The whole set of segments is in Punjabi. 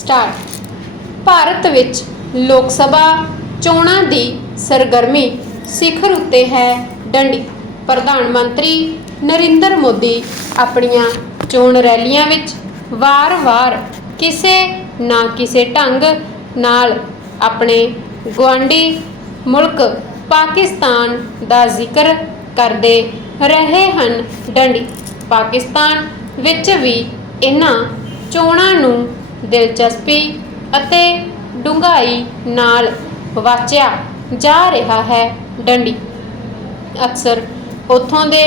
ਸਟਾਰਟ। ਭਾਰਤ ਵਿੱਚ ਲੋਕ ਸਭਾ ਚੋਣਾਂ ਦੀ ਸਰਗਰਮੀ ਸਿਖਰ ਉੱਤੇ ਹੈ ਡੰਡੀ। ਪ੍ਰਧਾਨ ਮੰਤਰੀ ਨਰਿੰਦਰ ਮੋਦੀ ਆਪਣੀਆਂ ਚੋਣ ਰੈਲੀਆਂ ਵਿੱਚ ਵਾਰ-ਵਾਰ ਕਿਸੇ ਨਾ ਕਿਸੇ ਢੰਗ ਨਾਲ ਆਪਣੇ ਗੁਆਂਢੀ ਮੁਲਕ ਪਾਕਿਸਤਾਨ ਦਾ ਜ਼ਿਕਰ ਕਰਦੇ ਰਹੇ ਹਨ ਡੰਡੀ। ਪਾਕਿਸਤਾਨ ਵਿੱਚ ਵੀ ਇਹਨਾਂ ਚੋਣਾਂ ਨੂੰ ਦਿਲਚਸਪੀ ਅਤੇ ਡੂੰਘਾਈ ਨਾਲ ਵਾਚਿਆ ਜਾ ਰਿਹਾ ਹੈ ਡੰਡੀ। ਅਕਸਰ ਉੱਥੋਂ ਦੇ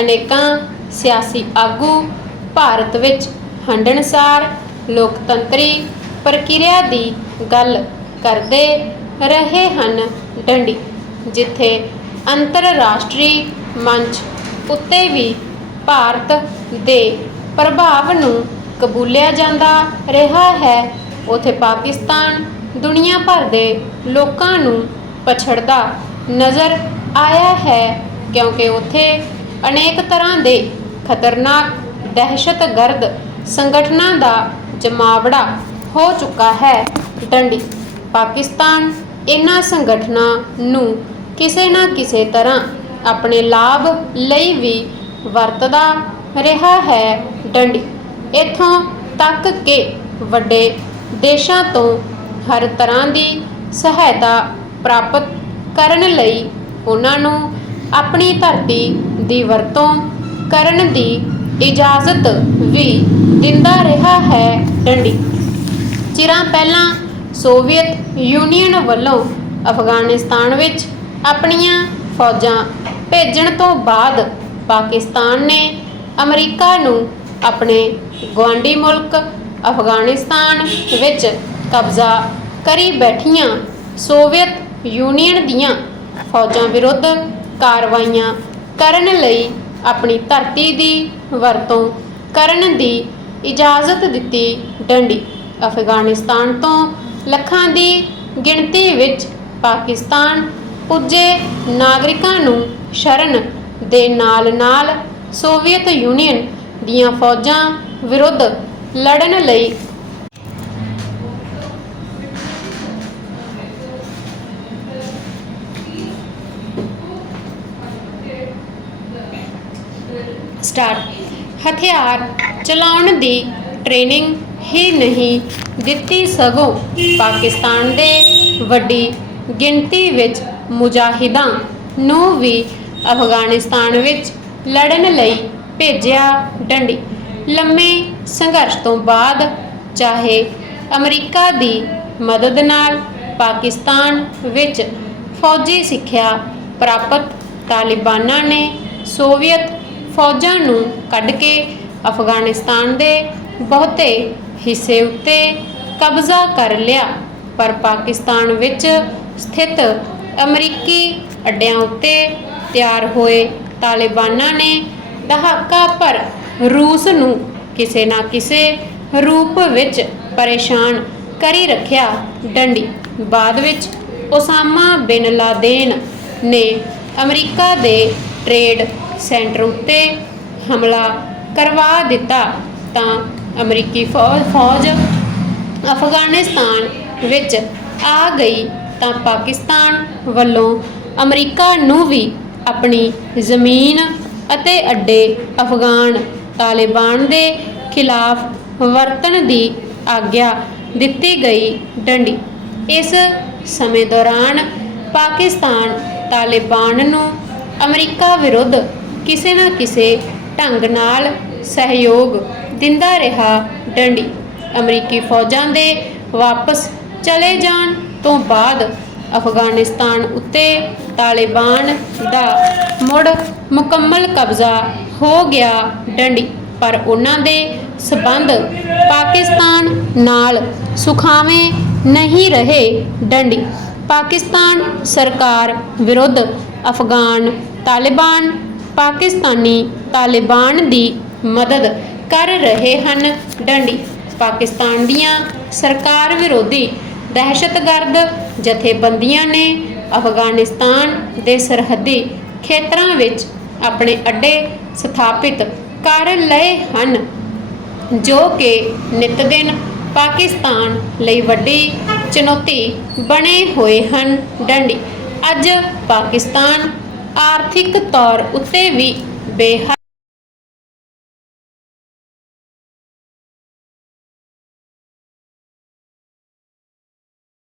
ਅਨੇਕਾਂ ਸਿਆਸੀ ਆਗੂ ਭਾਰਤ ਵਿੱਚ ਹੰਡਣਸਾਰ ਲੋਕਤੰਤਰੀ ਪ੍ਰਕਿਰਿਆ ਦੀ ਗੱਲ ਕਰਦੇ ਰਹੇ ਹਨ ਡੰਡੀ, ਜਿੱਥੇ ਅੰਤਰਰਾਸ਼ਟਰੀ ਮੰਚ ਉੱਤੇ ਵੀ ਭਾਰਤ ਦੇ ਪ੍ਰਭਾਵ ਨੂੰ ਕਬੂਲਿਆ ਜਾਂਦਾ ਰਿਹਾ ਹੈ। ਉਥੇ ਪਾਕਿਸਤਾਨ ਦੁਨੀਆ ਭਰ ਦੇ ਲੋਕਾਂ ਨੂੰ ਪਛੜਦਾ ਨਜ਼ਰ ਆਇਆ ਹੈ ਕਿਉਂਕਿ ਉਥੇ ਅਨੇਕ ਤਰ੍ਹਾਂ ਦੇ ਖਤਰਨਾਕ ਦਹਿਸ਼ਤਗਰਦ ਸੰਗਠਨਾਂ ਦਾ ਜਮਾਵੜਾ ਹੋ ਚੁੱਕਾ ਹੈ। ਡੰਡੀ, ਪਾਕਿਸਤਾਨ ਇਹਨਾਂ ਸੰਗਠਨਾਂ ਨੂੰ ਕਿਸੇ ਨਾ ਕਿਸੇ ਤਰ੍ਹਾਂ ਆਪਣੇ ਲਾਭ ਲਈ ਵੀ ਵਰਤਦਾ ਰਿਹਾ ਹੈ। ਡੰਡੀ ਇਥੋਂ ਤੱਕ ਕਿ ਵੱਡੇ ਦੇਸ਼ਾਂ ਤੋਂ ਹਰ ਤਰ੍ਹਾਂ ਦੀ ਸਹਾਇਤਾ ਪ੍ਰਾਪਤ ਕਰਨ ਲਈ ਉਹਨਾਂ ਨੂੰ ਆਪਣੀ ਧਰਤੀ ਦੀ ਵਰਤੋਂ ਕਰਨ ਦੀ ਇਜਾਜ਼ਤ ਵੀ ਦਿੰਦਾ ਰਿਹਾ ਹੈ ਡੰਡੀ। ਚਿਰਾਂ ਪਹਿਲਾਂ ਸੋਵੀਅਤ ਯੂਨੀਅਨ ਵੱਲੋਂ ਅਫਗਾਨਿਸਤਾਨ ਵਿੱਚ ਆਪਣੀਆਂ ਫੌਜਾਂ ਭੇਜਣ ਤੋਂ ਬਾਅਦ ਪਾਕਿਸਤਾਨ ਨੇ ਅਮਰੀਕਾ ਨੂੰ ਆਪਣੇ ਗੁਆਂਢੀ ਮੁਲਕ ਅਫਗਾਨਿਸਤਾਨ ਵਿੱਚ ਕਬਜ਼ਾ ਕਰੀ ਬੈਠੀਆਂ ਸੋਵੀਅਤ ਯੂਨੀਅਨ ਦੀਆਂ ਫੌਜਾਂ ਵਿਰੁੱਧ ਕਾਰਵਾਈਆਂ ਕਰਨ ਲਈ ਆਪਣੀ ਧਰਤੀ ਦੀ ਵਰਤੋਂ ਕਰਨ ਦੀ ਇਜਾਜ਼ਤ ਦਿੱਤੀ ਡੰਡੀ। ਅਫਗਾਨਿਸਤਾਨ ਤੋਂ ਲੱਖਾਂ ਦੀ ਗਿਣਤੀ ਵਿੱਚ ਪਾਕਿਸਤਾਨ ਪੁੱਜੇ ਨਾਗਰਿਕਾਂ ਨੂੰ ਸ਼ਰਨ ਦੇ ਨਾਲ-ਨਾਲ ਸੋਵੀਅਤ ਯੂਨੀਅਨ ਦੀਆਂ ਫੌਜਾਂ ਵਿਰੁੱਧ ਲੜਨ ਲਈ। ਸਟਾਰਟ ਹਥਿਆਰ ਚਲਾਉਣ ਦੀ ਟ੍ਰੇਨਿੰਗ ਹੀ ਨਹੀਂ ਦਿੱਤੀ ਸਗੋਂ ਪਾਕਿਸਤਾਨ ਦੇ ਵੱਡੀ ਗਿਣਤੀ ਵਿੱਚ ਮੁਜਾਹਿਦਾਂ ਨੂੰ ਵੀ ਅਫਗਾਨਿਸਤਾਨ ਵਿੱਚ ਲੜਨ ਲਈ ਭੇਜਿਆ ਡੰਡੀ। ਲੰਮੇ ਸੰਘਰਸ਼ ਤੋਂ ਬਾਅਦ ਚਾਹੇ ਅਮਰੀਕਾ ਦੀ ਮਦਦ ਨਾਲ ਪਾਕਿਸਤਾਨ ਵਿੱਚ ਫੌਜੀ ਸਿੱਖਿਆ ਪ੍ਰਾਪਤ, ਤਾਲਿਬਾਨਾਂ ਨੇ ਸੋਵੀਅਤ ਫੌਜਾਂ ਨੂੰ ਕੱਢ ਕੇ ਅਫਗਾਨਿਸਤਾਨ ਦੇ ਬਹੁਤੇ ਹਿੱਸੇ ਉੱਤੇ ਕਬਜ਼ਾ ਕਰ ਲਿਆ। ਪਰ ਪਾਕਿਸਤਾਨ ਵਿੱਚ ਸਥਿਤ ਅਮਰੀਕੀ ਅੱਡਿਆਂ ਉੱਤੇ ਤਿਆਰ ਹੋਏ ਤਾਲਿਬਾਨਾਂ ਨੇ ਦਹਾਕਾ ਭਰ ਰੂਸ ਨੂੰ ਕਿਸੇ ਨਾ ਕਿਸੇ ਰੂਪ ਵਿੱਚ ਪਰੇਸ਼ਾਨ ਕਰੀ ਰੱਖਿਆ ਡੰਡੀ। ਬਾਅਦ ਵਿੱਚ ਓਸਾਮਾ ਬਿਨ ਲਾਦੇਨ ਨੇ ਅਮਰੀਕਾ ਦੇ ਟ੍ਰੇਡ ਸੈਂਟਰ ਉੱਤੇ ਹਮਲਾ ਕਰਵਾ ਦਿੱਤਾ ਤਾਂ ਅਮਰੀਕੀ ਫੌਜ ਫੌਜ ਅਫਗਾਨਿਸਤਾਨ ਵਿੱਚ ਆ ਗਈ ਤਾਂ ਪਾਕਿਸਤਾਨ ਵੱਲੋਂ ਅਮਰੀਕਾ ਨੂੰ ਵੀ ਆਪਣੀ ਜ਼ਮੀਨ ਅਤੇ ਅੱਡੇ ਅਫਗਾਨ ਤਾਲਿਬਾਨ ਦੇ ਖਿਲਾਫ ਵਰਤਣ ਦੀ ਆਗਿਆ ਦਿੱਤੀ ਗਈ ਡੰਡੀ। ਇਸ ਸਮੇਂ ਦੌਰਾਨ ਪਾਕਿਸਤਾਨ ਤਾਲਿਬਾਨ ਨੂੰ ਅਮਰੀਕਾ ਵਿਰੁੱਧ ਕਿਸੇ ਨਾ ਕਿਸੇ ਢੰਗ ਨਾਲ ਸਹਿਯੋਗ ਦਿੰਦਾ ਰਿਹਾ ਡੰਡੀ। ਅਮਰੀਕੀ ਫੌਜਾਂ ਦੇ ਵਾਪਸ ਚਲੇ ਜਾਣ ਤੋਂ ਬਾਅਦ ਅਫਗਾਨਿਸਤਾਨ ਉੱਤੇ ਤਾਲਿਬਾਨ ਦਾ ਮੁੜ ਮੁਕੰਮਲ ਕਬਜ਼ਾ ਹੋ ਗਿਆ ਡੰਡੀ। ਪਰ ਉਹਨਾਂ ਦੇ ਸਬੰਧ ਪਾਕਿਸਤਾਨ ਨਾਲ ਸੁਖਾਵੇਂ ਨਹੀਂ ਰਹੇ ਡੰਡੀ। ਪਾਕਿਸਤਾਨ ਸਰਕਾਰ ਵਿਰੁੱਧ ਅਫਗਾਨ ਤਾਲਿਬਾਨ ਪਾਕਿਸਤਾਨੀ ਤਾਲਿਬਾਨ ਦੀ ਮਦਦ ਕਰ ਰਹੇ ਹਨ ਡੰਡੀ। ਪਾਕਿਸਤਾਨ ਦੀਆਂ ਸਰਕਾਰ ਵਿਰੋਧੀ ਦਹਿਸ਼ਤਗਰਦ ਜਥੇਬੰਦੀਆਂ ਨੇ ਅਫਗਾਨਿਸਤਾਨ ਦੇ ਸਰਹੱਦੀ ਖੇਤਰਾਂ ਵਿੱਚ ਆਪਣੇ ਅੱਡੇ ਸਥਾਪਿਤ ਕਰ ਲਏ ਹਨ, ਜੋ ਕਿ ਨਿਤ ਦਿਨ ਪਾਕਿਸਤਾਨ ਲਈ ਵੱਡੀ ਚੁਣੌਤੀ ਬਣੇ ਹੋਏ ਹਨ। ਡੰਡੀ, ਅੱਜ ਪਾਕਿਸਤਾਨ ਆਰਥਿਕ ਤੌਰ ਉੱਤੇ ਵੀ ਬੇਹੱਦ